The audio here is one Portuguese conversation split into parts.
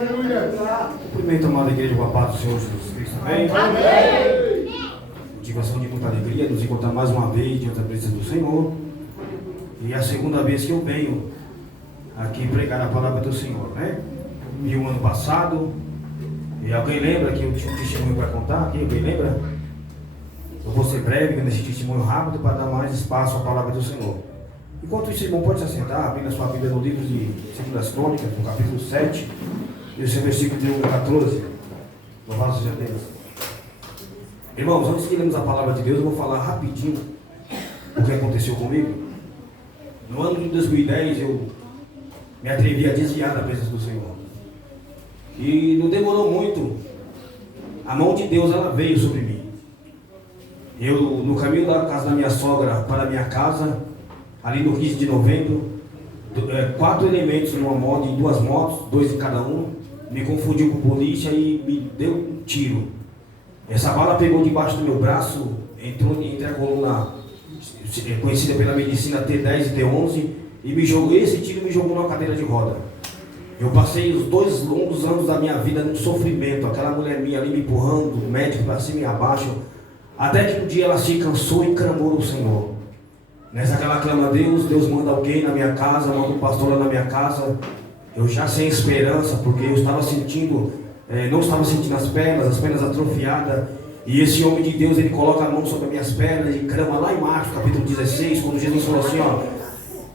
Cumprimento a amada igreja com a paz do Senhor Jesus Cristo. Amém? Amém. Motivação de muita alegria nos encontrar mais uma vez diante da presença do Senhor. E é a segunda vez que eu venho aqui pregar a palavra do Senhor, né? Vi o ano passado. E alguém lembra que eu tinha um testemunho para contar aqui? Alguém lembra? Eu vou ser breve nesse testemunho rápido para dar mais espaço à palavra do Senhor. Enquanto isso, irmão, pode se assentar, abrindo a sua Bíblia no livro de 2 Crônicas, no capítulo 7, e o seu versículo de 1 a 14. Louvado seja Deus. Irmãos, antes de lermos a palavra de Deus, eu vou falar rapidinho o que aconteceu comigo. No ano de 2010, eu me atrevi a desviar da presença do Senhor. E não demorou muito, a mão de Deus ela veio sobre mim. Eu, no caminho da casa da minha sogra para a minha casa, ali no 15 de novembro, 4 elementos numa moto, em 2 motos, 2 em cada um, me confundiu com a polícia e me deu um tiro. Essa bala pegou debaixo do meu braço, entrou entre a coluna conhecida pela medicina T10 e T11 e me jogou, esse tiro me jogou numa cadeira de roda. Eu passei os 2 longos anos da minha vida num sofrimento, aquela mulher minha ali me empurrando, o médico para cima e abaixo, até que um dia ela se cansou e clamou ao Senhor. Nessa que ela clama a Deus, Deus manda alguém na minha casa, manda um pastor lá na minha casa. Eu já sem esperança, porque eu estava sentindo, não estava sentindo as pernas atrofiadas. E esse homem de Deus, ele coloca a mão sobre as minhas pernas e clama lá em Marcos, capítulo 16, quando Jesus falou assim, ó: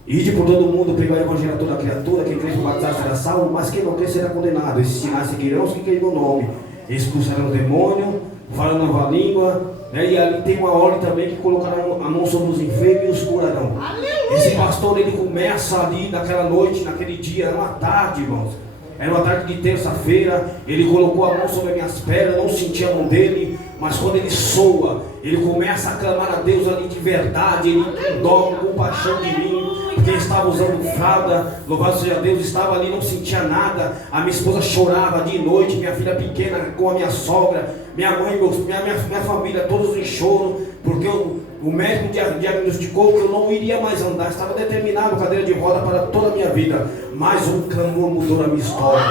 ide por todo mundo, pregar o evangelho a toda criatura, quem crê e batizar será salvo, mas quem não crê será condenado. Esses sinais seguirão os que creem no nome. Expulsarão o demônio, falarão nova língua. E ali tem uma ordem também que colocarão a mão sobre os enfermos e os curarão. Aleluia. Esse pastor, ele começa ali naquela noite, naquele dia, era uma tarde, irmãos. Era uma tarde de terça-feira. Ele colocou a mão sobre as minhas pernas, não sentia a mão dele, mas quando ele soa, ele começa a clamar a Deus ali de verdade, ele com dó, com compaixão de mim, porque ele estava usando fralda, louvado seja Deus, estava ali, não sentia nada. A minha esposa chorava de noite, minha filha pequena com a minha sogra, minha mãe, minha família, todos em choro, porque o médico diagnosticou que eu não iria mais andar, estava determinado, cadeira de roda para toda a minha vida, mas um clamor mudou a minha história,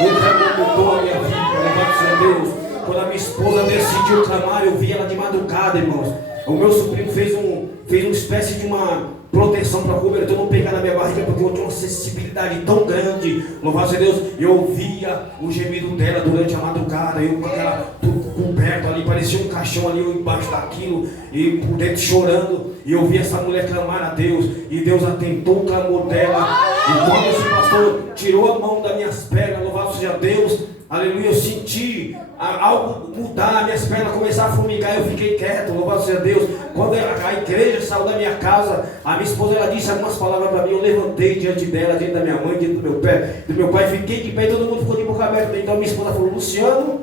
um clamor mudou a minha vida, louvado seja Deus. Quando a minha esposa decidiu clamar, eu vi ela de madrugada, irmãos. O meu sobrinho fez uma espécie de uma proteção para cobertor não pegar na minha barriga, porque eu tinha uma sensibilidade tão grande, louvado seja Deus. Eu ouvia o gemido dela durante a madrugada, eu com aquela tudo coberto ali, parecia um caixão ali, eu embaixo daquilo, e por dentro chorando, e eu vi essa mulher clamar a Deus, e Deus atentou o clamor dela, e quando esse pastor tirou a mão das minhas pernas, louvado seja Deus, aleluia, eu senti algo mudar, minhas pernas começaram a formigar, eu fiquei quieto, louvado seja Deus. Quando a igreja saiu da minha casa, a minha esposa ela disse algumas palavras para mim, eu levantei diante dela, diante da minha mãe, diante do meu pai, fiquei de pé e todo mundo ficou de boca aberta. Então minha esposa falou: Luciano,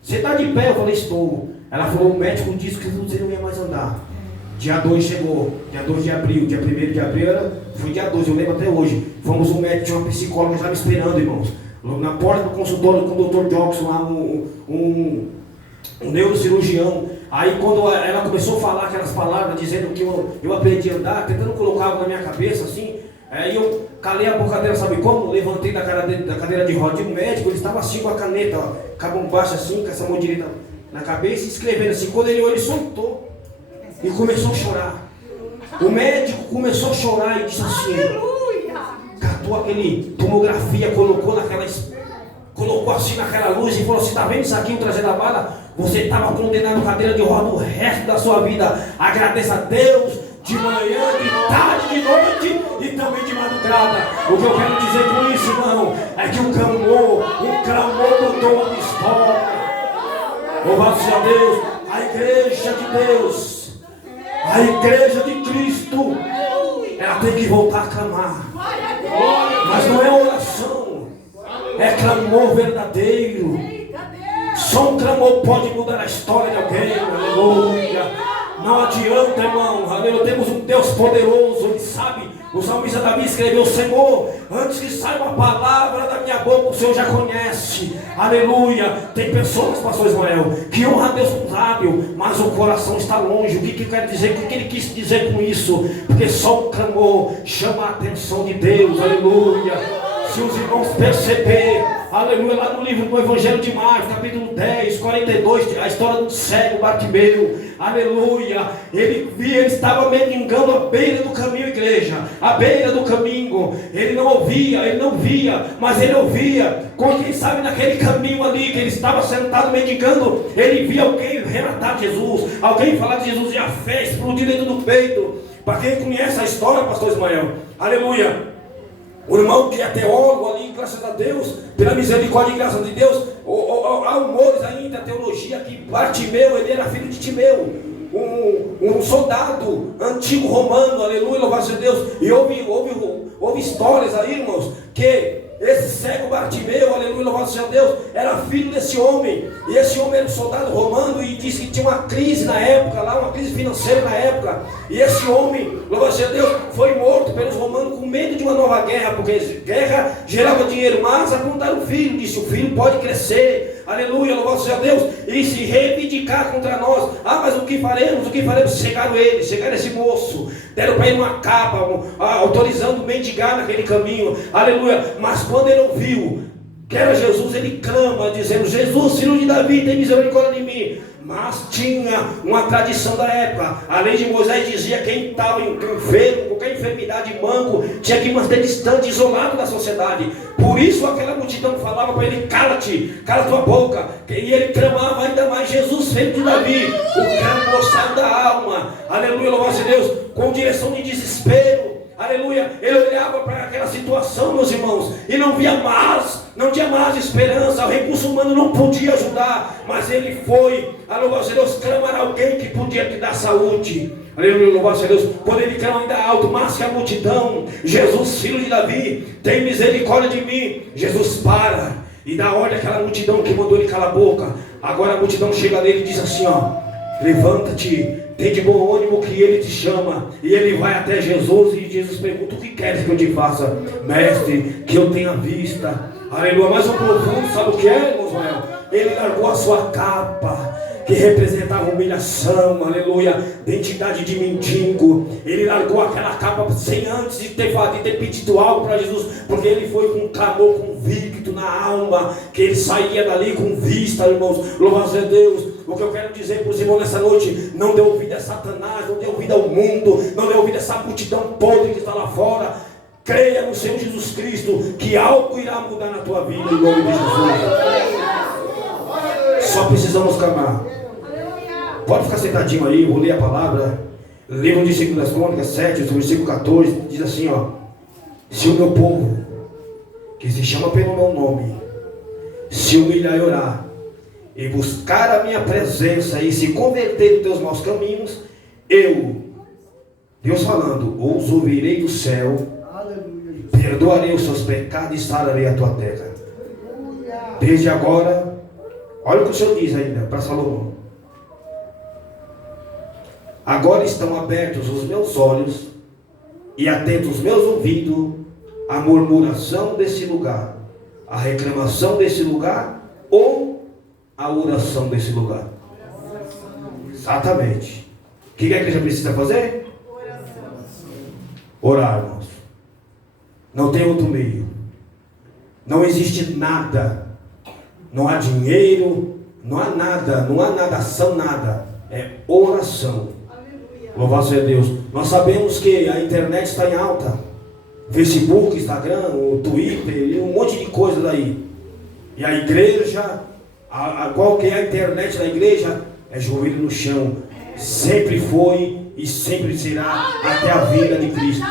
você está de pé? Eu falei: estou. Ela falou: o médico disse que você não ia mais andar. Dia 2 chegou, dia 2 de abril, dia 1º de abril, foi dia 2, eu lembro até hoje. Fomos um médico, tinha uma psicóloga já me esperando, irmãos. Na porta do consultório com o Dr. Jackson lá, um neurocirurgião. Aí quando ela começou a falar aquelas palavras, dizendo que eu aprendi a andar, tentando colocar algo na minha cabeça assim, aí eu calei a boca dela, sabe como? Levantei da cadeira de roda, e o médico, ele estava assim com a caneta, ó, com a mão baixa assim, com essa mão direita na cabeça, escrevendo assim. Quando ele olhou, ele soltou e começou a chorar. O médico começou a chorar e disse assim, catou aquele tomografia, colocou assim naquela luz e falou assim: está vendo isso aqui, o trazer da bala? Você estava condenado à cadeira de roda o resto da sua vida. Agradeça a Deus de manhã, de tarde, de noite e também de madrugada. O que eu quero dizer com isso, irmão, é que um clamor mudou a minha história. Louvado seja Deus. A igreja de Deus, a igreja de Cristo, ela tem que voltar a clamar. Mas não é oração, é clamor verdadeiro. Só um clamor pode mudar a história de alguém. Aleluia. Não adianta, irmão. Aleluia. Temos um Deus poderoso. Ele sabe. O salmista Davi escreveu: Senhor, antes que saia uma palavra da minha boca, o Senhor já conhece. Aleluia. Tem pessoas, pastor Ismael, que honram a Deus com o lábio, mas o coração está longe. O que quer dizer? O que ele quis dizer com isso? Porque só um clamor chama a atenção de Deus. Aleluia. Se os irmãos perceber, aleluia, lá no livro do Evangelho de Marcos, capítulo 10, 42, a história do cego Bartimeu, aleluia, ele estava mendigando à beira do caminho, igreja, à beira do caminho. Ele não ouvia, ele não via, mas ele ouvia. Quem sabe naquele caminho ali, que ele estava sentado mendigando, ele via alguém relatar Jesus, alguém falar de Jesus, e a fé explodiu dentro do peito. Para quem conhece a história, pastor Ismael, aleluia, o irmão que é teólogo ali, graças a Deus, pela misericórdia e graça de Deus, há humores ainda, a teologia, que Bartimeu, ele era filho de Timeu, um soldado antigo romano, aleluia, louvado a Deus. E houve histórias aí, irmãos, que esse cego Bartimeu, aleluia, louvado seja Deus, era filho desse homem. E esse homem era um soldado romano e disse que tinha uma crise na época, lá uma crise financeira na época. E esse homem, louvado seja Deus, foi morto pelos romanos com medo de uma nova guerra, porque guerra gerava dinheiro, mas apontaram o filho, disse: o filho pode crescer, aleluia, louvado seja Deus, e se reivindicar contra nós. Mas o que faremos? O que faremos? Chegaram esse moço, deram para ele uma capa, autorizando mendigar naquele caminho, aleluia. Mas quando ele ouviu que era Jesus, ele clama, dizendo: Jesus, filho de Davi, tem misericórdia de mim. Mas tinha uma tradição da época. A lei de Moisés dizia que quem estava enfermo, qualquer enfermidade, manco, tinha que manter distante, isolado da sociedade. Por isso aquela multidão falava para ele: cala-te, cala tua boca. E ele clamava ainda mais: Jesus, filho de Davi. O clamor saiu da alma, aleluia, louvado seja Deus, com direção de desespero, aleluia. Ele olhava para aquela situação, meus irmãos, e não via mais, não tinha mais esperança. O recurso humano não podia ajudar, mas ele foi, louvado seja Deus, clamar a alguém que podia te dar saúde, aleluia, louvado seja Deus. Quando ele clama ainda alto, mais que a multidão: Jesus, filho de Davi, tem misericórdia de mim. Jesus para e dá ordem àquela multidão que mandou ele calar a boca. Agora a multidão chega nele e diz assim: levanta-te, tem de bom ânimo, que ele te chama. E ele vai até Jesus, e Jesus pergunta: o que queres que eu te faça? Mestre, que eu tenha vista. Aleluia. Mas o profundo, sabe o que é, irmão Ismael? Ele largou a sua capa, que representava humilhação, aleluia, identidade de mendigo. Ele largou aquela capa sem antes de ter pedido algo para Jesus, porque ele foi com um clamor convicto na alma, que ele saía dali com vista, irmãos, louvado seja Deus. O que eu quero dizer para os irmãos nessa noite: não dê ouvido a Satanás, não dê ouvido ao mundo, não dê ouvido a essa multidão podre que está lá fora. Creia no Senhor Jesus Cristo, que algo irá mudar na tua vida, em nome de Jesus. Só precisamos clamar. Pode ficar sentadinho aí, eu vou ler a palavra. Livro de 2 Crônicas 7, versículo 14, diz assim: se o meu povo, que se chama pelo meu nome, se humilhar e orar, e buscar a minha presença, e se converter nos teus maus caminhos, eu, Deus falando, os ouvirei do céu, perdoarei os seus pecados e sararei a tua terra. Desde agora, olha o que o Senhor diz ainda para Salomão: agora estão abertos os meus olhos e atentos os meus ouvidos à murmuração desse lugar, à reclamação desse lugar, ou à oração desse lugar. Exatamente. O que a igreja precisa fazer? Orar, irmãos. Não tem outro meio. Não existe nada. Não há dinheiro, não há nada, não há nadação, nada. É oração. Louvado seja Deus. Nós sabemos que a internet está em alta. Facebook, Instagram, o Twitter e um monte de coisa daí. E a igreja, qual que é a internet da igreja? É joelho no chão. Sempre foi e sempre será até a vinda de Cristo.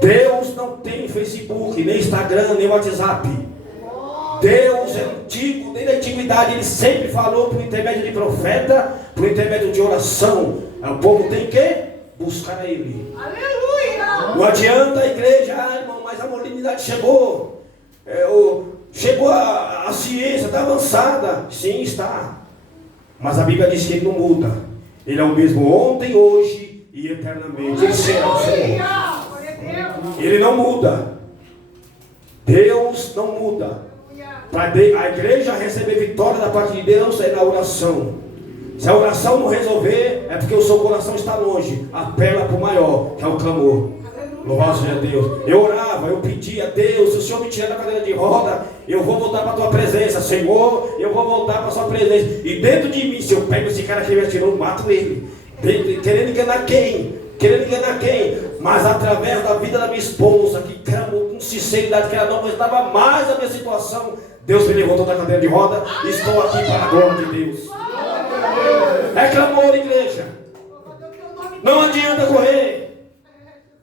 Deus não tem Facebook, nem Instagram, nem WhatsApp. Deus é antigo, desde a antiguidade. Ele sempre falou por intermédio de profeta, por intermédio de oração. O povo tem que buscar a Ele. Aleluia! Não adianta a igreja: irmão, mas a modernidade chegou. Chegou a ciência, está avançada. Sim, está. Mas a Bíblia diz que Ele não muda. Ele é o mesmo ontem, hoje e eternamente. Ele será o Senhor. Ele não muda. Deus não muda. Para a igreja receber vitória da parte de Deus é na oração. Se a oração não resolver, é porque o seu coração está longe. Apela para o maior, que é o clamor. Louvado seja Deus. Eu orava, eu pedia a Deus, se o Senhor me tirar da cadeira de roda, eu vou voltar para a tua presença, Senhor, eu vou voltar para a sua presença. E dentro de mim, se eu pego esse cara que me atirou, eu mato ele. Querendo enganar quem? Querendo enganar quem? Mas através da vida da minha esposa, que clamou com sinceridade, que ela não aguentava mais a minha situação, Deus me levantou da cadeira de roda e estou aqui para a glória de Deus. É clamor, igreja. Não adianta correr.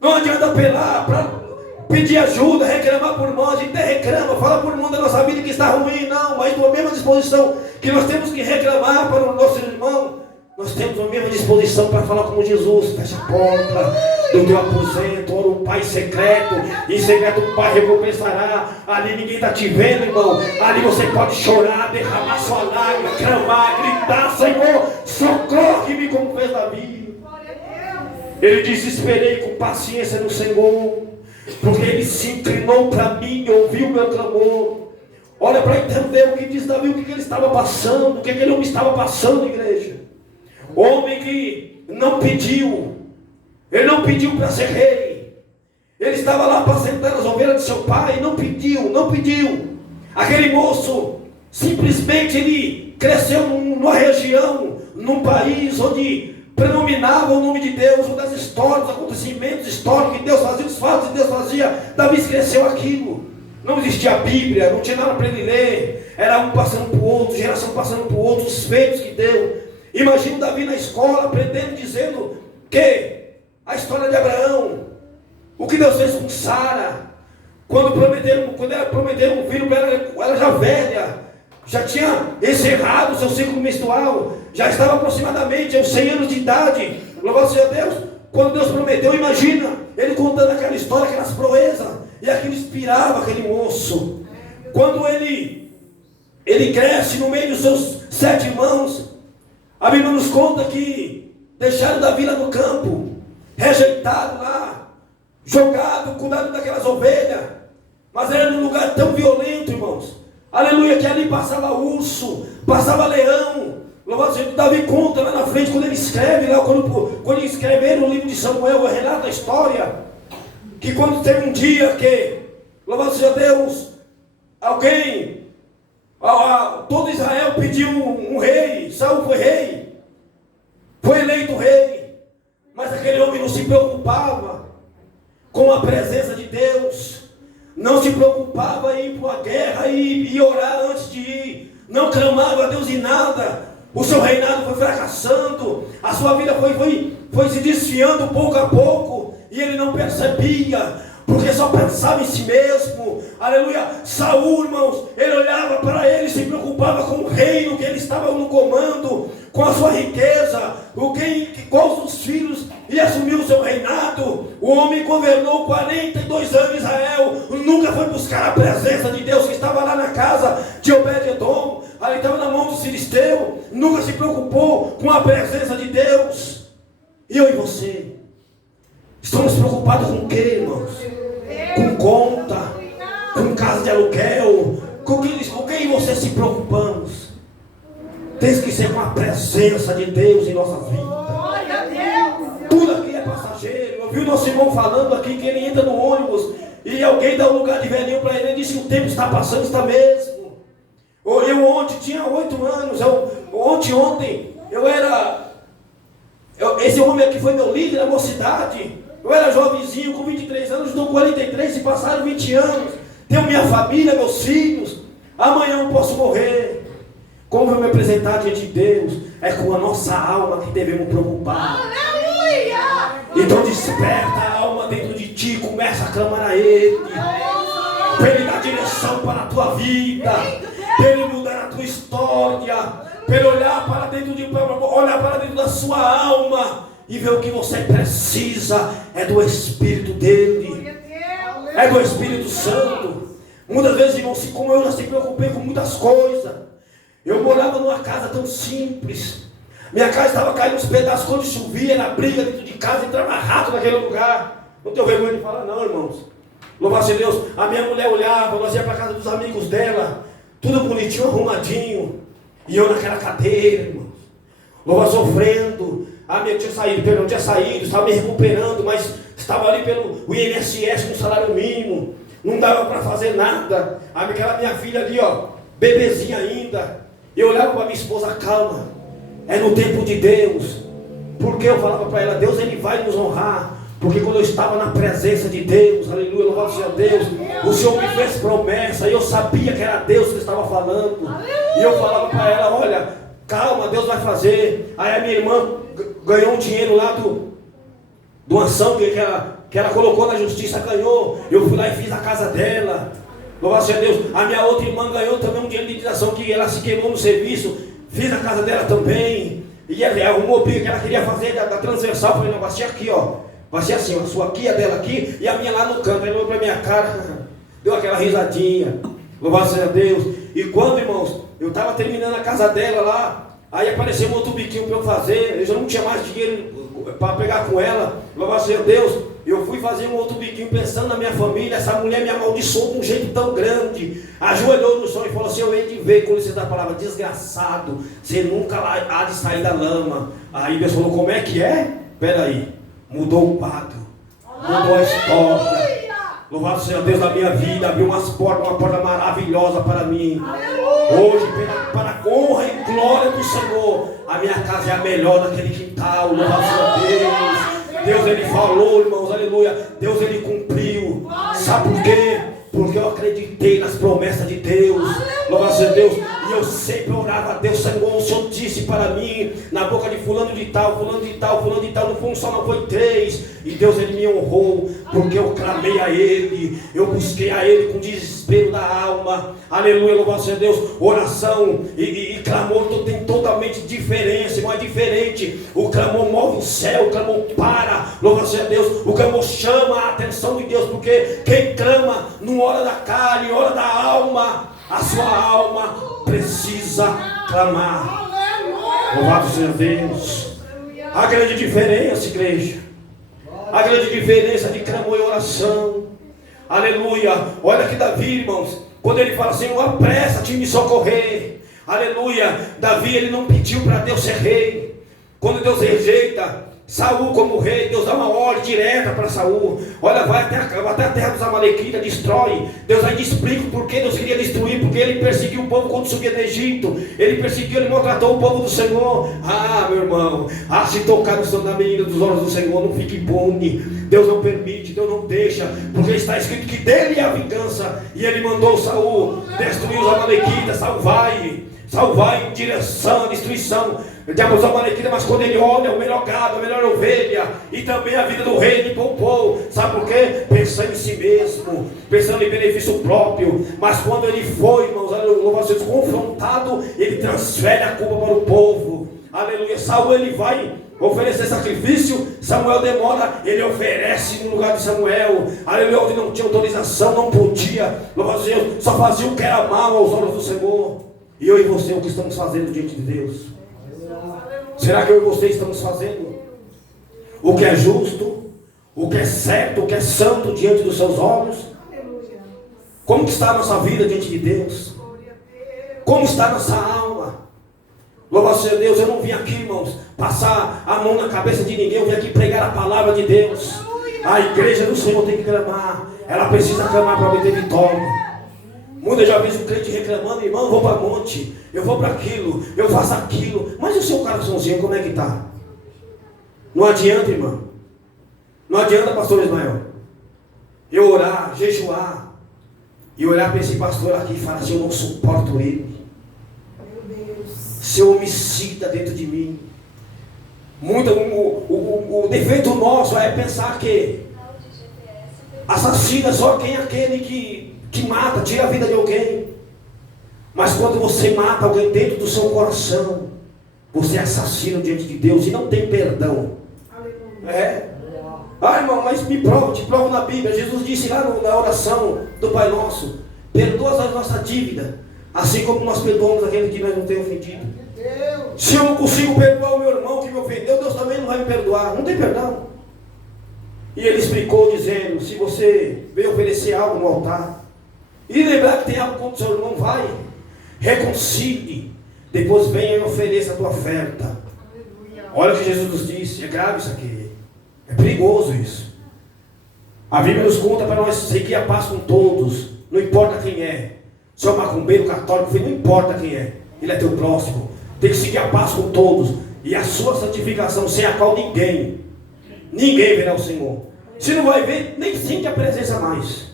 Não adianta apelar para pedir ajuda, reclamar por nós. A gente reclama, fala por mão da nossa vida que está ruim. Não, mas com a mesma disposição que nós temos que reclamar para o nosso irmão, nós temos a mesma disposição para falar como Jesus. Fecha a porta do teu aposento, ora o Pai secreto. Em secreto o Pai recompensará. Ali ninguém está te vendo, irmão. Ali você pode chorar, derramar sua lágrima, clamar, gritar: Senhor, socorre-me, como fez Davi. Ele disse: esperei com paciência no Senhor, porque Ele se inclinou para mim e ouviu o meu clamor. Olha para entender o que diz Davi, o que ele estava passando, o que aquele homem estava passando, igreja. Homem que não pediu, ele não pediu para ser rei. Ele estava lá apacentando as ovelhas de seu pai, não pediu. Aquele moço, simplesmente ele cresceu numa região, num país onde predominava o nome de Deus, uma das histórias, acontecimentos históricos que Deus fazia, os fatos que Deus fazia. Davi cresceu aquilo. Não existia a Bíblia, não tinha nada para ele ler. Era um passando para o outro, geração passando para o outro, os feitos que deu. Imagina Davi na escola, aprendendo, dizendo que a história de Abraão, o que Deus fez com Sara, quando ela prometeram um filho para ela já velha, já tinha encerrado o seu ciclo menstrual, já estava aproximadamente aos 100 anos de idade. Louvado seja Deus. Quando Deus prometeu, imagina ele contando aquela história, aquelas proezas, e aquilo inspirava aquele moço. Quando ele cresce no meio dos seus 7 irmãos, a Bíblia nos conta que deixaram Davi lá no campo, rejeitado lá, jogado, cuidado daquelas ovelhas, mas era num lugar tão violento, irmãos. Aleluia, que ali passava urso, passava leão. Louvado seja Deus. Davi conta lá na frente, quando ele escreve lá, quando ele escrever no livro de Samuel, relata a história, que quando teve um dia que, louvado seja Deus, todo Israel pediu um rei, Saul foi rei, foi eleito rei, mas aquele homem não se preocupava com a presença de Deus, não se preocupava em ir para a guerra e orar antes de ir, não clamava a Deus em nada. O seu reinado foi fracassando, a sua vida foi se desfiando pouco a pouco, e ele não percebia, porque só pensava em si mesmo. Aleluia. Saul, irmãos, ele olhava para ele, se preocupava com o reino que ele estava no comando, com a sua riqueza, quais os filhos e assumiu o seu reinado. O homem governou 42 anos em Israel, nunca foi buscar a presença de Deus, que estava lá na casa de Obed-edom, ali estava na mão do filisteu, nunca se preocupou com a presença de Deus. E eu e você estamos preocupados com o que, irmãos? Com conta, com casa de aluguel, com quem você se preocupamos? Tem que ser com a presença de Deus em nossas vidas. Tudo aqui é passageiro. Eu vi o nosso irmão falando aqui que ele entra no ônibus e alguém dá um lugar de velhinho para ele e diz que o tempo está passando, está mesmo. Eu ontem tinha 8 anos, ontem esse homem aqui foi meu líder na mocidade. Eu era jovenzinho, com 23 anos, estou com 43, e passaram 20 anos. Tenho minha família, meus filhos. Amanhã eu posso morrer. Como eu me apresentar diante de Deus? É com a nossa alma que devemos preocupar. Aleluia! Então desperta a alma dentro de ti, começa a clamar a Ele. Para Ele dar direção para a tua vida, para Ele mudar a tua história, para Ele olhar para dentro da sua alma e ver o que você precisa. É do Espírito dele, é do Espírito Santo. Muitas vezes, irmão, como eu já se preocupei com muitas coisas. Eu morava numa casa tão simples. Minha casa estava caindo uns pedaços quando chovia, era briga dentro de casa, entrava rato naquele lugar. Não tenho vergonha de falar não, irmãos. Louvado seja Deus. A minha mulher olhava, nós íamos para a casa dos amigos dela, tudo bonitinho, arrumadinho. E eu naquela cadeira, irmãos. Louvado, sofrendo. A minha tinha saído, estava me recuperando, mas estava ali pelo INSS com salário mínimo, não dava para fazer nada. Aquela minha filha ali, ó, bebezinha ainda. Eu olhava para minha esposa, calma, é no tempo de Deus. Porque eu falava para ela, Deus ele vai nos honrar. Porque quando eu estava na presença de Deus, aleluia, louvado seja Deus, o Senhor me fez promessa, e eu sabia que era Deus que estava falando. E eu falava para ela, olha, calma, Deus vai fazer. Aí a minha irmã ganhou um dinheiro lá de uma ação que ela colocou na justiça, ganhou. Eu fui lá e fiz a casa dela. Louvado seja Deus. A minha outra irmã ganhou também um dinheiro de indenização que ela se queimou no serviço. Fiz a casa dela também. E ela arrumou o pico que ela queria fazer da transversal. Eu falei, não, vai ser aqui, ó. Vai ser assim, a sua aqui, a dela aqui e a minha lá no canto. Ele olhou para minha cara, deu aquela risadinha. Louvado seja Deus. E quando, irmãos, eu estava terminando a casa dela lá, aí apareceu um outro biquinho para eu fazer. Eu já não tinha mais dinheiro para pegar com ela. Louvado seja Deus. Eu fui fazer um outro biquinho pensando na minha família. Essa mulher me amaldiçoou de um jeito tão grande. Ajoelhou no chão e falou assim, eu hei de ver, com licença da palavra, desgraçado, você nunca há de sair da lama. Aí Deus falou, como é que é? Peraí, mudou o quadro, mudou a história. Louvado seja Deus da minha vida, abriu uma porta maravilhosa para mim. Hoje, para a honra e glória do Senhor, a minha casa é a melhor daquele quintal. Louvado seja Deus. Deus ele falou, irmãos, aleluia. Deus ele cumpriu. Sabe por quê? Porque eu acreditei nas promessas de Deus. Louvado seja Deus. E eu sempre orava a Deus, Senhor, o Senhor disse para mim, na boca de fulano de tal, fulano de tal, fulano de tal, no fundo só não foi 3. E Deus ele me honrou, porque eu clamei a Ele, eu busquei a Ele com desespero da alma. Aleluia, louvado seja Deus. Oração e clamor tem totalmente diferença, não é diferente. O clamor move o céu, o clamor para, louvado seja Deus. O clamor chama a atenção de Deus, porque quem clama não ora da carne, ora da alma. A sua alma precisa clamar. Louvado seja Deus. A grande diferença, igreja, a grande diferença de clamor e oração. Aleluia. Olha que Davi, irmãos, quando ele fala assim, apressa-te em me socorrer. Aleluia. Davi, ele não pediu para Deus ser rei. Quando Deus rejeita Saul como rei, Deus dá uma ordem direta para Saul. Olha, vai até a terra dos amalequitas, destrói. Deus ainda explica por que Deus queria destruir. Porque ele perseguiu o povo quando subia do Egito. Ele perseguiu, ele maltratou o povo do Senhor. Ah, meu irmão, se tocar na menina dos olhos do Senhor, não fique impune. Deus não permite, Deus não deixa. Porque está escrito que dele é a vingança. E ele mandou Saul destruir os amalequitas. Saul vai em direção à destruição de Amalequita, mas quando ele olha o melhor gado, a melhor ovelha, e também a vida do rei, ele poupou. Sabe por quê? Pensando em si mesmo, pensando em benefício próprio. Mas quando ele foi, irmãos, confrontado, ele transfere a culpa para o povo. Aleluia. Saul ele vai oferecer sacrifício, Samuel demora, ele oferece no lugar de Samuel. Aleluia. Onde não tinha autorização, não podia, só fazia o que era mal aos olhos do Senhor. E eu e você, o que estamos fazendo diante de Deus? Será que eu e você estamos fazendo o que é justo, o que é certo, o que é santo diante dos seus olhos? Como que está a nossa vida diante de Deus? Como está a nossa alma? Louvado seja Deus. Eu não vim aqui, irmãos, passar a mão na cabeça de ninguém. Eu vim aqui pregar a palavra de Deus. A igreja do Senhor tem que clamar. Ela precisa clamar para obter vitória. Muitas já vezes o crente reclamando, irmão, eu vou para monte, eu vou para aquilo, eu faço aquilo. Mas o seu coraçãozinho, como é que está? Não adianta, irmão. Não adianta, pastor Ismael, eu orar, jejuar, e olhar para esse pastor aqui e falar assim, eu não suporto ele. Seu homicida dentro de mim. O defeito nosso é pensar que assassina só quem é aquele que mata, tira a vida de alguém. Mas quando você mata alguém dentro do seu coração, você é assassino diante de Deus e não tem perdão. Irmão, mas me prova, te provo na Bíblia. Jesus disse lá na oração do Pai Nosso, perdoa as nossas dívidas, assim como nós perdoamos aquele que nós não temos ofendido. Se eu não consigo perdoar o meu irmão que me ofendeu, Deus também não vai me perdoar. Não tem perdão. E ele explicou dizendo, se você veio oferecer algo no altar e lembrar que tem algo contra o seu irmão, vai, reconcilie, depois venha e ofereça a tua oferta. Olha o que Jesus nos disse, é grave isso aqui, é perigoso isso. A Bíblia nos conta para nós seguir a paz com todos, não importa quem é. Se é um macumbeiro, católico, não importa quem é, ele é teu próximo. Tem que seguir a paz com todos, e a sua santificação, sem a qual ninguém verá o Senhor. Se não vai ver, nem sente a presença mais.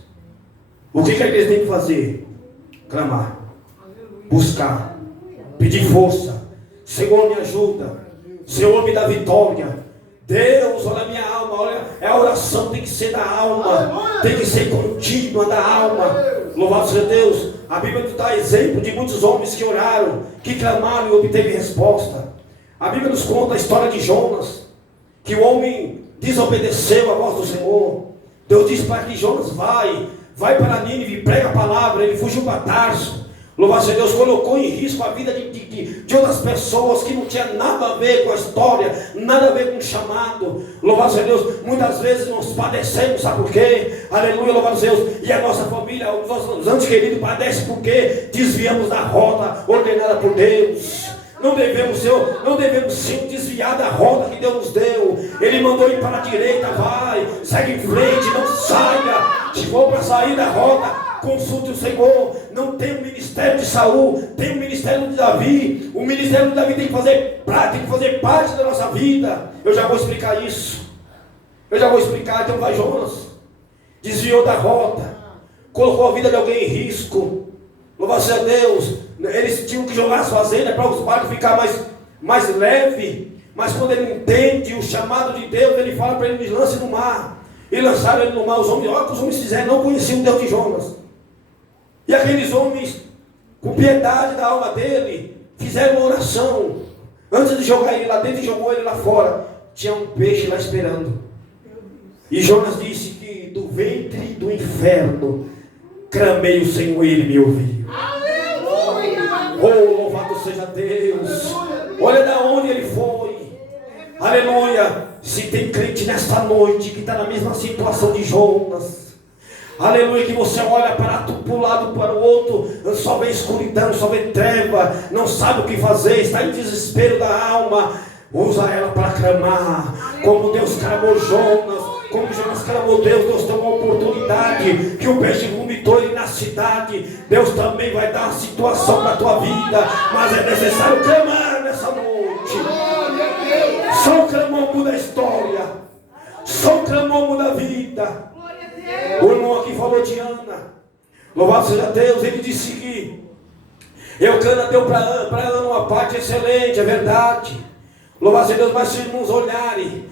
O que a igreja tem que fazer? Clamar, buscar, pedir força. Senhor, me ajuda. Senhor, me dá vitória. Deus, olha a minha alma, olha, a oração tem que ser da alma, tem que ser contínua da alma. Louvado seja Deus. A Bíblia nos dá exemplo de muitos homens que oraram, que clamaram e obteve resposta. A Bíblia nos conta a história de Jonas, que o homem desobedeceu a voz do Senhor. Deus disse para que Jonas vai para Nínive, prega a palavra. Ele fugiu para Tarso. Louvado seja Deus, colocou em risco a vida de outras pessoas que não tinha nada a ver com a história, nada a ver com o chamado. Louvado seja Deus, muitas vezes nós padecemos, sabe por quê? Aleluia, louvado seja Deus. E a nossa família, os nossos antes queridos padecem porque desviamos da rota ordenada por Deus. Não devemos ser desviar da rota que Deus nos deu. Ele mandou ir para a direita, vai, segue em frente, não saia. Se for para sair da rota, consulte o Senhor. Não tem o ministério de Saul, tem o ministério de Davi. O ministério de Davi tem que fazer parte da nossa vida. Eu já vou explicar isso. Então vai Jonas, desviou da rota, colocou a vida de alguém em risco. Louvado seja Deus. Eles tinham que jogar as fazendas para os barcos ficar mais leve. Mas quando ele entende o chamado de Deus, ele fala para ele: lance no mar. E lançaram ele no mar. Olha o que os homens fizeram, não conheciam o Deus de Jonas. E aqueles homens, com piedade da alma dele, fizeram uma oração. Antes de jogar ele lá dentro, jogou ele lá fora. Tinha um peixe lá esperando. E Jonas disse que do ventre do inferno clamei o Senhor e ele me ouviu. Aleluia! Oh, louvado seja Deus! Olha da onde ele foi. Aleluia! Se tem crente nesta noite que está na mesma situação de Jonas, aleluia, que você olha para um lado, para o outro, só vê escuridão, só vê treva, não sabe o que fazer, está em desespero da alma, usa ela para clamar, como Deus clamou Jonas, como Jonas clamou Deus deu uma oportunidade, que o peixe vomitou ele na cidade. Deus também vai dar uma situação para a tua vida, mas é necessário clamar nessa noite. Só o clamor muda a história, só o clamor muda a vida. O irmão aqui falou de Ana, louvado seja Deus. Ele disse que Eucana deu para Ana uma parte excelente, é verdade. Louvado seja Deus, mas se irmãos olharem,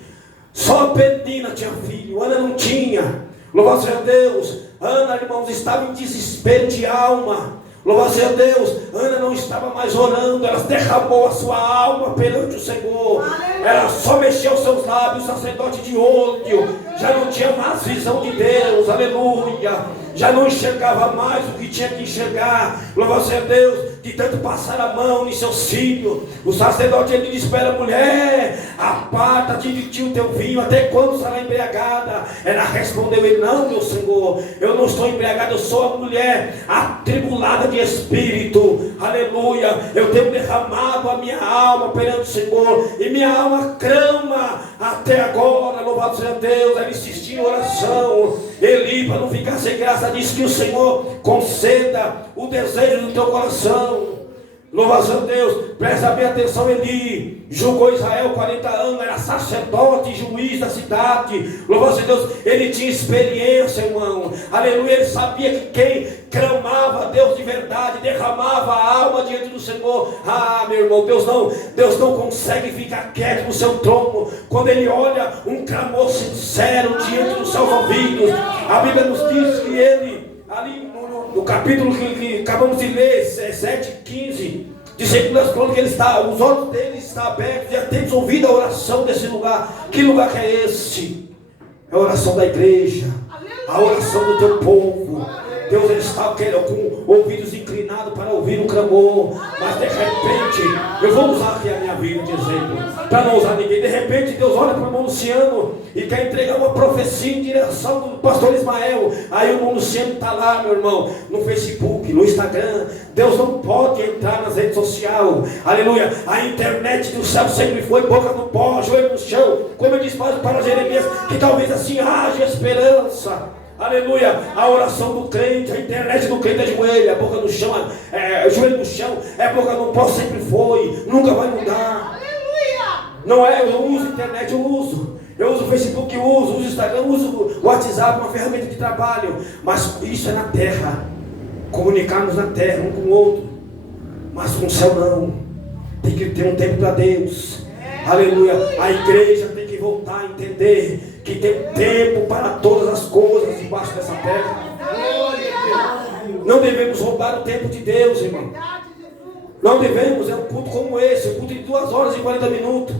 só a Penina tinha filho, Ana não tinha. Louvado seja Deus. Ana, irmãos, estava em desespero de alma. Louvado seja Deus. Ana não estava mais orando, ela derramou a sua alma perante o Senhor. Ela só mexeu os seus lábios, sacerdote de olho, já não tinha mais visão de Deus, aleluia. Já não enxergava mais o que tinha que enxergar. Louvado seja Deus. De tanto passar a mão em seus filhos, o sacerdote ele disse para a mulher: aparta-te de ti o teu vinho, até quando será embriagada? Ela respondeu ele: não, meu Senhor, eu não estou embriagada, eu sou a mulher atribulada de espírito, aleluia. Eu tenho derramado a minha alma perante o Senhor, e minha alma clama até agora. Louvado seja Deus. Ela insistiu em oração. Eli, para não ficar sem graça, disse que o Senhor conceda o desejo do teu coração. Louvado seja Deus. Presta bem atenção. Eli julgou Israel 40 anos, era sacerdote e juiz da cidade. Louvado seja Deus. Ele tinha experiência, irmão, aleluia. Ele sabia que quem clamava a Deus de verdade, derramava a alma diante do Senhor. Ah, meu irmão, Deus não consegue ficar quieto no seu trono quando Ele olha um clamor sincero diante dos seus ouvidos. A Bíblia nos diz que Ele, ali no capítulo que acabamos de ler, 7:15, de 2 Crônicas, os olhos dele estão abertos e atentos, ouvindo a oração desse lugar. Que lugar que é esse? É a oração da igreja, a oração do teu povo. Deus está com ouvidos inclinados para ouvir o clamor. Mas de repente, eu vou usar aqui a minha vida de exemplo, para não usar ninguém. De repente Deus olha para o irmão Luciano e quer entregar uma profecia em direção do pastor Ismael. Aí o irmão Luciano está lá, meu irmão, no Facebook, no Instagram. Deus não pode entrar nas redes sociais. Aleluia. A internet do céu sempre foi boca no pó, joelho no chão. Como eu disse para Jeremias, que talvez assim haja esperança. Aleluia, a oração do crente, a internet do crente é joelho, a boca no chão, joelho no chão, boca no pó, sempre foi, nunca vai mudar. Aleluia. Não é, eu uso a internet, eu uso o Facebook, eu uso o Instagram, eu uso o WhatsApp, uma ferramenta de trabalho, mas isso é na terra, comunicarmos na terra, um com o outro, mas com o céu não, tem que ter um tempo para Deus. Aleluia, a igreja tem que voltar a entender que tem um tempo para todas as coisas debaixo dessa terra. Não devemos roubar o tempo de Deus, irmão. Não devemos, é um culto como esse, um culto de 2 horas e 40 minutos.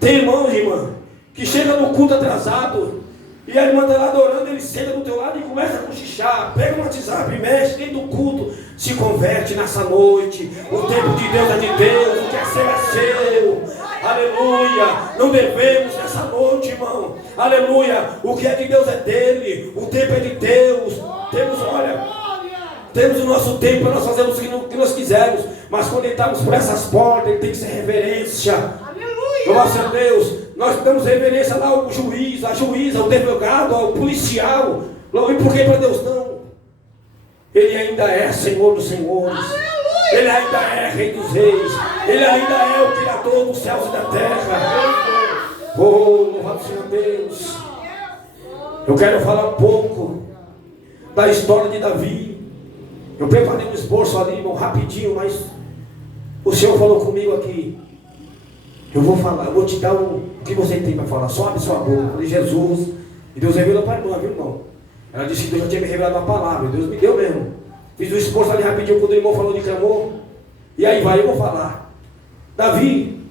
Tem irmão e irmã que chega no culto atrasado e a irmã está lá adorando, ele senta do teu lado e começa a cochichar, pega um WhatsApp, mexe dentro do culto, se converte nessa noite. O tempo de Deus é de Deus, o que é seu é seu. Aleluia, não devemos nessa noite, irmão. Aleluia, o que é de Deus é dele, o tempo é de Deus. Temos o nosso tempo para nós fazermos o que nós quisermos, mas quando entramos por essas portas, ele tem que ser reverência. Aleluia. Glória a Deus. Nós damos reverência lá ao juiz, à juíza, ao advogado, ao policial. E por que para Deus não? Ele ainda é Senhor dos senhores. Aleluia. Ele ainda é Rei dos reis. Ele ainda é o Criador dos céus e da terra. Oh, louvado seja Deus. Eu quero falar um pouco da história de Davi. Eu preparei um esboço ali, irmão, rapidinho, mas o Senhor falou comigo aqui. Eu vou falar, eu vou te dar o que você tem para falar. Só abre sua boca. Eu falei, Jesus. E Deus revelou para a irmã, viu, irmão? Ela disse que Deus já tinha me revelado uma palavra. Deus me deu mesmo. Fiz um esforço ali rapidinho quando o irmão falou de clamor. E aí eu vou falar. Davi,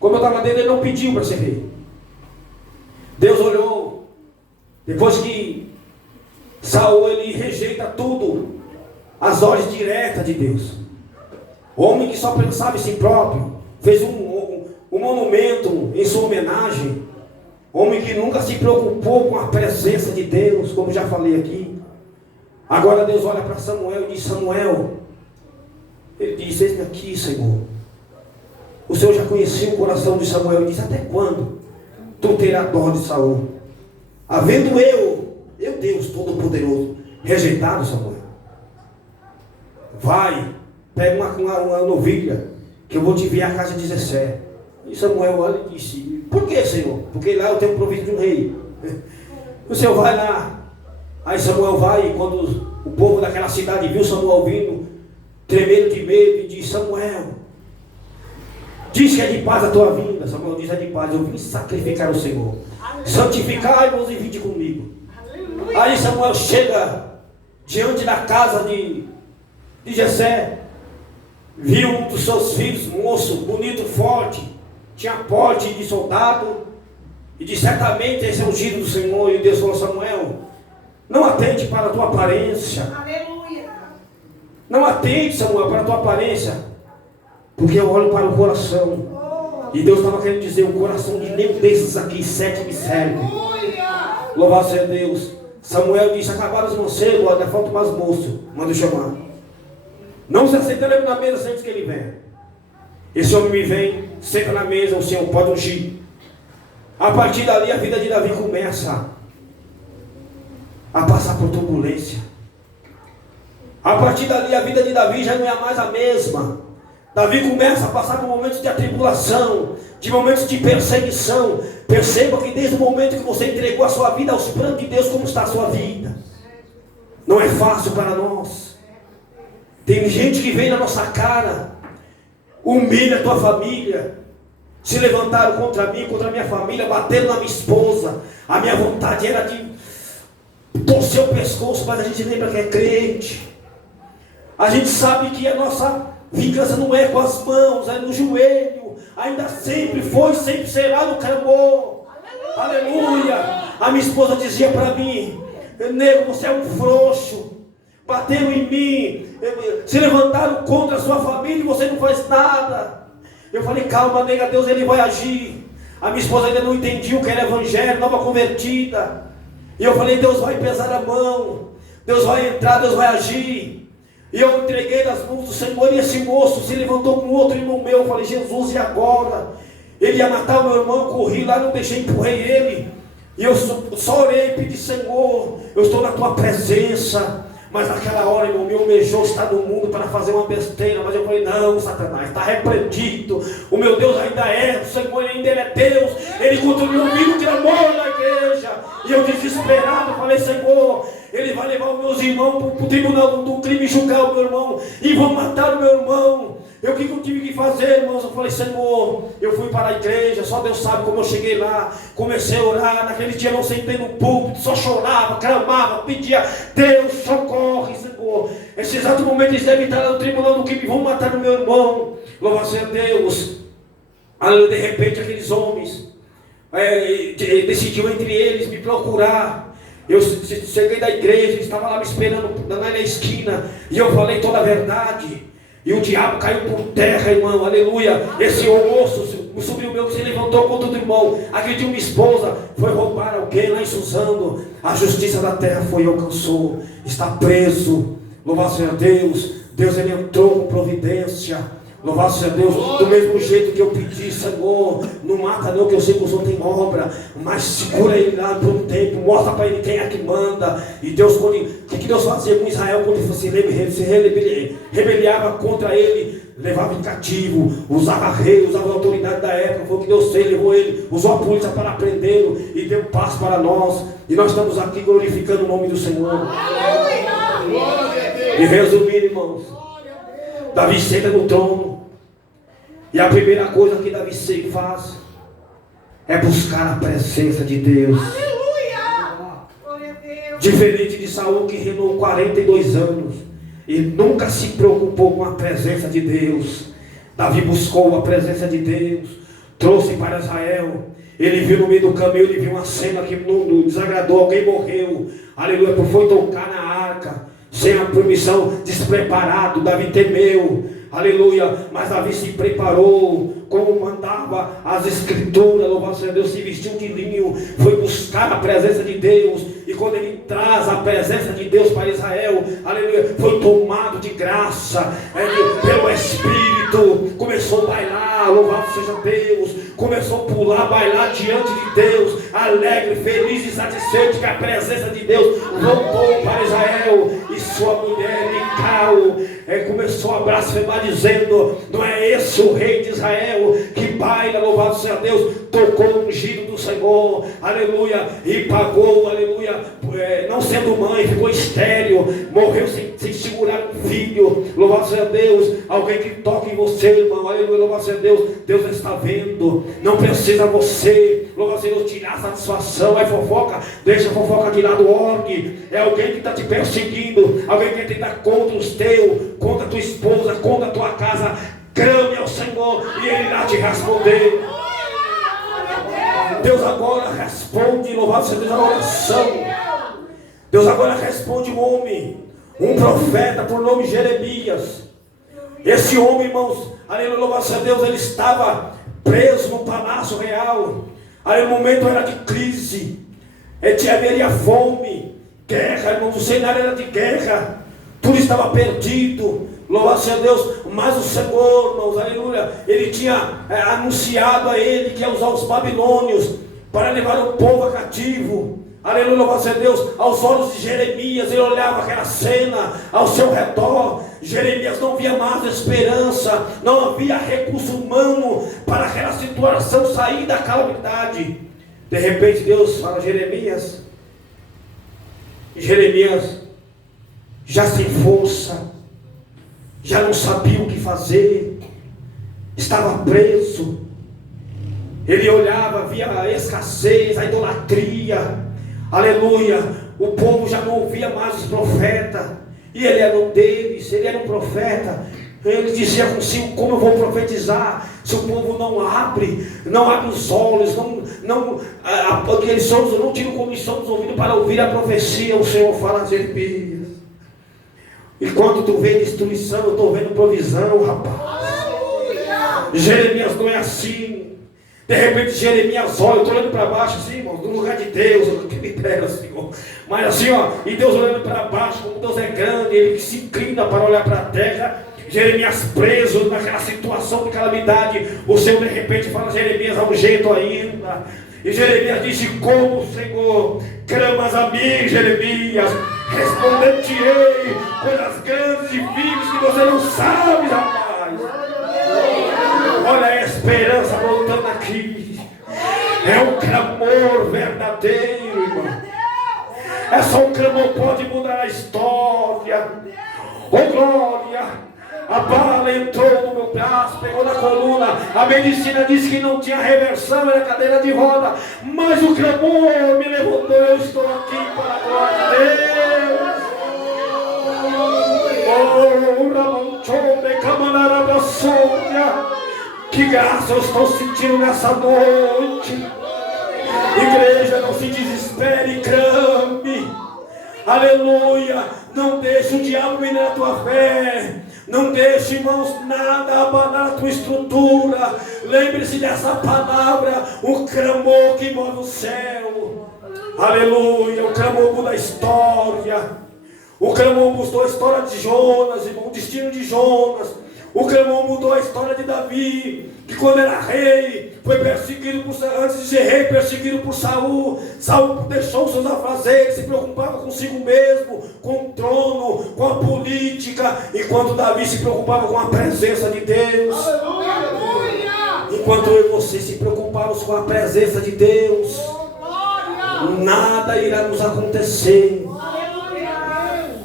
como eu estava dentro, ele não pediu para ser rei. Deus olhou. Depois que Saul, ele rejeita tudo, as ordens diretas de Deus. Homem que só pensava em si próprio, fez um monumento em sua homenagem. Homem que nunca se preocupou com a presença de Deus, como já falei aqui. Agora Deus olha para Samuel e diz, Samuel, ele diz, eis-me aqui, Senhor. O Senhor já conhecia o coração de Samuel e disse, até quando tu terás dó de Saul? Havendo eu, Deus Todo-Poderoso, rejeitado, Samuel. Vai, pega uma novilha, que eu vou te enviar à casa de Jessé. E Samuel olha e disse, por que, Senhor? Porque lá eu tenho provido de um rei. O Senhor vai lá. Aí Samuel vai, e quando o povo daquela cidade viu Samuel vindo, tremendo de medo, e diz, Samuel, diz que é de paz a tua vinda. Samuel diz, é de paz, eu vim sacrificar o Senhor. Santificai-vos e vinde comigo. Aleluia. Aí Samuel chega diante da casa de Jessé, viu um dos seus filhos, moço, bonito, forte, tinha porte de soldado, e disse, certamente esse é o ungido do Senhor. E Deus falou, Samuel, não atente para a tua aparência. Aleluia. Não atente, Samuel, para a tua aparência, porque eu olho para o coração. E Deus estava querendo dizer, o coração de nenhum desses aqui 7 me serve. Louvado seja Deus. Samuel disse, acabaram os mancebos, ainda falta mais moço, manda eu chamar. Não se aceitaremos na mesa sem que ele venha. Esse homem me vem, senta na mesa, o Senhor pode ungir. A partir dali a vida de Davi começa a passar por turbulência. A partir dali a vida de Davi já não é mais a mesma. Davi começa a passar por momentos de atribulação, de momentos de perseguição. Perceba que desde o momento que você entregou a sua vida aos planos de Deus, como está a sua vida? Não é fácil para nós. Tem gente que vem na nossa cara, humilha a tua família. Se levantaram contra mim, contra a minha família, bateram na minha esposa. A minha vontade era de torcer o pescoço, mas a gente lembra que é crente. A gente sabe que a nossa vingança não é com as mãos, é no joelho. Ainda sempre foi, sempre será no clamor. Aleluia. A minha esposa dizia para mim, nego, você é um frouxo. bateram em mim, se levantaram contra a sua família e você não faz nada. Eu falei, calma, nega, Deus ele vai agir. A minha esposa ainda não entendia o que era evangelho, nova convertida. E eu falei, Deus vai pesar a mão, Deus vai entrar, Deus vai agir. E eu entreguei nas mãos do Senhor, e esse moço se levantou com outro irmão meu. Eu falei, Jesus, e agora? Ele ia matar o meu irmão, corri lá, não deixei, empurrei ele. E eu só orei e pedi, Senhor, eu estou na tua presença. Mas naquela hora, irmão, me almejou estar no mundo para fazer uma besteira. Mas eu falei, não, Satanás, está repreendido. O meu Deus ainda é, o Senhor ainda é Deus. Ele continua comigo, clamou na igreja. E eu desesperado, falei, Senhor, ele vai levar os meus irmãos para o tribunal do crime, julgar o meu irmão. E vão matar o meu irmão. O que eu tive que fazer, irmãos? Eu falei, Senhor, eu fui para a igreja, só Deus sabe como eu cheguei lá. Comecei a orar, naquele dia eu não sentei no púlpito, só chorava, clamava, pedia, Deus, socorre, Senhor. Nesse exato momento eles devem estar lá no tribunal do crime, vão matar o meu irmão. Louvado seja Deus. Aí, de repente, aqueles homens decidiu entre eles me procurar. Eu cheguei da igreja, estava lá me esperando na esquina, e eu falei toda a verdade. E o diabo caiu por terra, irmão, aleluia. Esse moço, o sobrinho meu que se levantou contra o irmão, agrediu minha esposa, foi roubar alguém lá em Suzano. A justiça da terra foi e alcançou, está preso. Louvado seja Deus. Deus ele entrou com providência. Louvado seja Deus. Do mesmo jeito que eu pedi, Senhor, não mata não, que eu sei que o Senhor tem obra, mas segura ele lá por um tempo, mostra para ele quem é que manda. E Deus, o que Deus fazia com Israel quando ele se rebeliava contra ele? Levava em cativo, usava rei, usava a autoridade da época. Foi o que Deus fez, levou ele, usou a polícia para prendê-lo e deu paz para nós. E nós estamos aqui glorificando o nome do Senhor. E resumindo, irmãos, Davi senta no trono, e a primeira coisa que Davi faz é buscar a presença de Deus. Diferente de Saul, que reinou 42 anos e nunca se preocupou com a presença de Deus. Davi buscou a presença de Deus, trouxe para Israel. Ele viu no meio do caminho, ele viu uma cena que não desagradou, alguém morreu, aleluia, foi tocar na arca sem a permissão, despreparado. Davi temeu, aleluia, mas Davi se preparou, como mandava as escrituras. Louvado seja Deus, se vestiu de linho, foi buscar a presença de Deus. E quando ele traz a presença de Deus para Israel, aleluia, foi tomado de graça pelo Espírito, começou a bailar, louvado seja Deus, começou a pular, bailar diante de Deus, alegre, feliz e satisfeito que a presença de Deus voltou para Israel. E sua mulher Mical começou a blasfemar, dizendo, não é esse o rei de Israel que baila, louvado seja Deus. Tocou o ungido do Senhor, aleluia, e pagou, aleluia, não sendo mãe, ficou estéril, morreu sem segurar um filho. Louvado seja Deus. Alguém que toca em você, irmão, aleluia, louvado seja Deus. Deus está vendo, não precisa você, louvado seja Deus, tirar satisfação. É fofoca, deixa a fofoca de lado, orgue. É alguém que está te perseguindo, alguém que tenta contra os teus, contra a tua esposa, contra a tua casa. Clame ao Senhor e Ele irá te responder. Deus agora responde, louvado seja Deus, a oração. Deus agora responde um homem, um profeta por nome Jeremias. Esse homem, irmãos, aleluia, louvado seja Deus, ele estava preso no palácio real. Aí o momento era de crise, haveria fome, guerra, irmãos, o cenário era de guerra, tudo estava perdido. Louvado seja Deus, mas o Senhor, irmãos, aleluia, ele tinha anunciado a ele que ia usar os babilônios para levar o povo cativo. Aleluia, louvado seja Deus. Aos olhos de Jeremias, ele olhava aquela cena ao seu redor. Jeremias não via mais esperança, não havia recurso humano para aquela situação sair da calamidade. De repente Deus fala a Jeremias, já sem força, já não sabia o que fazer, estava preso. Ele olhava, via a escassez, a idolatria, aleluia, o povo já não ouvia mais os profetas, e ele era um deles, ele era um profeta. Ele dizia consigo, como eu vou profetizar, se o povo não abre os olhos, aqueles sons, não tiram comissão dos ouvidos para ouvir a profecia. O Senhor fala a Jeremias, E quando tu vê destruição, eu estou vendo provisão, rapaz. Jeremias não é assim. De repente Jeremias olha, eu estou olhando para baixo assim, irmãos, no lugar de Deus, eu que me dera, Senhor. Mas assim, ó, e Deus olhando para baixo, como Deus é grande, Ele se inclina para olhar para a terra. Jeremias preso naquela situação de calamidade, o Senhor de repente fala: Jeremias, há um jeito ainda. E Jeremias disse: como, Senhor? Clamas a mim, Jeremias, responder-te-ei coisas grandes e firmes que você não sabe, rapaz. Olha a esperança voltando aqui. É um clamor verdadeiro, irmão. É só um clamor pode mudar a história. Oh glória! A bala entrou no meu braço, pegou na coluna. A medicina disse que não tinha reversão, era cadeira de roda. Mas o clamor me levantou. Eu estou aqui para a glória de Deus. Que graça eu estou sentindo nessa noite. Igreja, não se desespere, clame. Aleluia. Não deixe o diabo minar a tua fé. Não deixe, irmãos, nada abalar a tua estrutura. Lembre-se dessa palavra, o clamor que move o céu. Aleluia. O clamor muda a história. O clamor mudou a história de Jonas, irmão, o destino de Jonas. O clamor mudou a história de Davi, que quando era rei, foi perseguido antes de ser rei, perseguido por Saul. Saul deixou seus afazeres, se preocupava consigo mesmo, com o trono, com a política, enquanto Davi se preocupava com a presença de Deus. Aleluia! Enquanto eu e você se preocupamos com a presença de Deus, nada irá nos acontecer.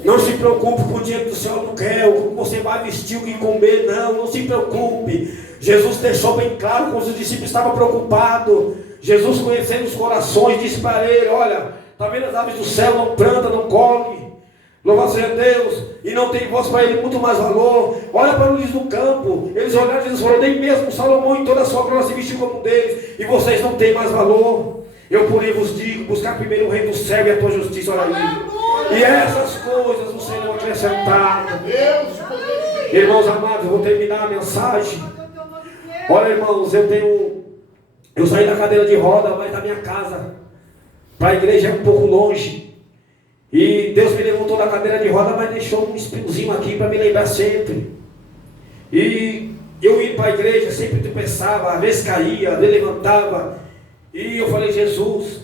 Não se preocupe com o dinheiro do seu aluguel, como você vai vestir, o que comer, não se preocupe. Jesus deixou bem claro quando os discípulos estavam preocupados. Jesus, conhecendo os corações, disse para ele: olha, está vendo as aves do céu, não planta, não colhe, louvado seja Deus, e não tem voz para ele muito mais valor. Olha para os lírios do campo, eles olharam e Jesus falou: nem mesmo Salomão em toda a sua glória se vestiu como um deles, e vocês não têm mais valor. Eu, porém, vos digo: buscar primeiro o reino do céu e a tua justiça, olha aí. E essas coisas o Senhor acrescentar. Irmãos amados, eu vou terminar a mensagem. Olha, irmãos, eu saí da cadeira de roda, mas da minha casa para a igreja é um pouco longe. E Deus me levantou da cadeira de roda, mas deixou um espinhozinho aqui para me lembrar sempre. E eu ia para a igreja, sempre tropeçava, às vezes caía, às vezes levantava. E eu falei: Jesus,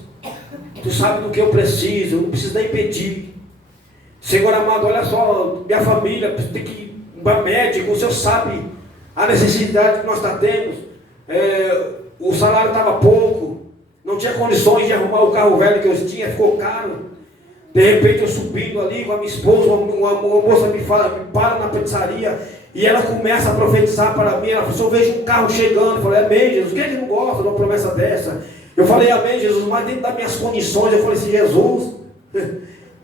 tu sabe do que eu preciso, eu não preciso nem pedir. Senhor amado, olha só, minha família tem que ir para médico, o Senhor sabe a necessidade que nós temos. O salário estava pouco, não tinha condições de arrumar o carro velho que eu tinha, ficou caro. De repente eu subindo ali com a minha esposa, uma moça me para na pizzaria e ela começa a profetizar para mim. Ela falou: eu vejo um carro chegando. Eu falei: amém, Jesus, quem é que não gosta de uma promessa dessa? Eu falei: amém, Jesus, mas dentro das minhas condições. Eu falei assim: Jesus,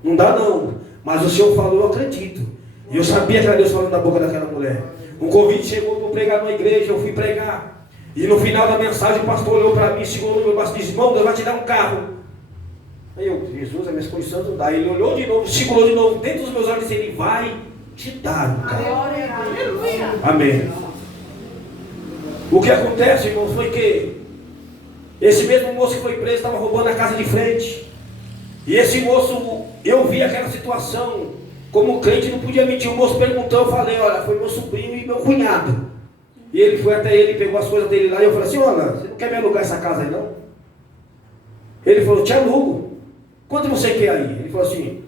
não dá não, mas o Senhor falou, eu acredito. E eu sabia que era Deus falando na boca daquela mulher. Um convite chegou para pregar numa igreja, eu fui pregar. E no final da mensagem o pastor olhou para mim, segurou no meu braço e disse: irmão, Deus vai te dar um carro. Aí eu: Jesus, as minhas condições não dá. Ele olhou de novo, segurou de novo dentro dos meus olhos e disse: ele vai te dar um carro. Amém. O que acontece, irmãos, foi que esse mesmo moço que foi preso estava roubando a casa de frente. E esse moço, eu vi aquela situação, como crente não podia mentir. O moço perguntou, eu falei: olha, foi meu sobrinho e meu cunhado. E ele foi até ele, pegou as coisas dele lá, e eu falei assim: olha, você não quer me alugar essa casa aí não? Ele falou: te alugo. Quanto você quer aí? Ele falou assim: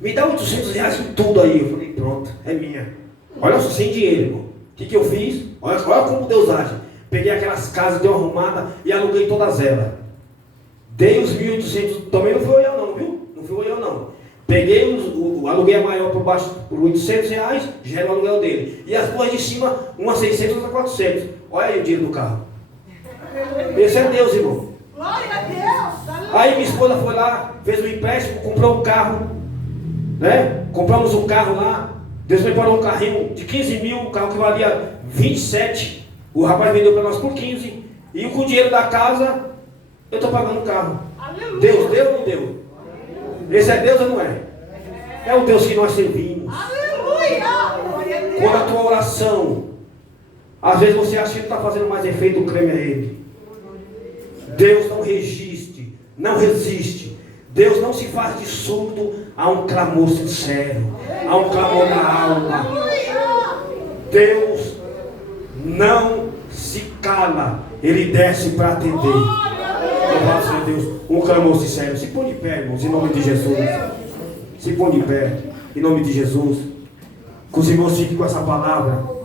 me dá R$800 em tudo aí. Eu falei: pronto, é minha. Olha só, sem dinheiro, irmão. O que eu fiz? Olha como Deus age. Peguei aquelas casas, dei uma arrumada e aluguei todas elas. Dei os 1.800, também não foi eu não, viu? Não foi eu não. Peguei o aluguel maior por baixo por R$800, já era o aluguel dele. E as duas de cima, uma 600, outra 400. Olha aí o dinheiro do carro. Esse é Deus, irmão. Glória a Deus. Aí minha esposa foi lá, fez um empréstimo, comprou um carro, né? Compramos um carro lá. Deus me parou um carrinho de 15 mil, um carro que valia 27. O rapaz vendeu para nós por 15. E com o dinheiro da casa, eu estou pagando o carro. Aleluia. Deus deu ou não deu? Esse é Deus ou não é? É o Deus que nós servimos. Aleluia. Quando a tua oração, às vezes você acha que está fazendo mais efeito, o creme é Ele. Deus não resiste, não resiste. Deus não se faz de surdo a um clamor sincero, a um clamor na alma. Deus não se cala, Ele desce para atender. Louvado seja Deus. Um clamor sincero. Se põe de pé, irmãos, em nome de Jesus. Se põe de pé, em nome de Jesus. Que os irmãos fiquem com essa palavra.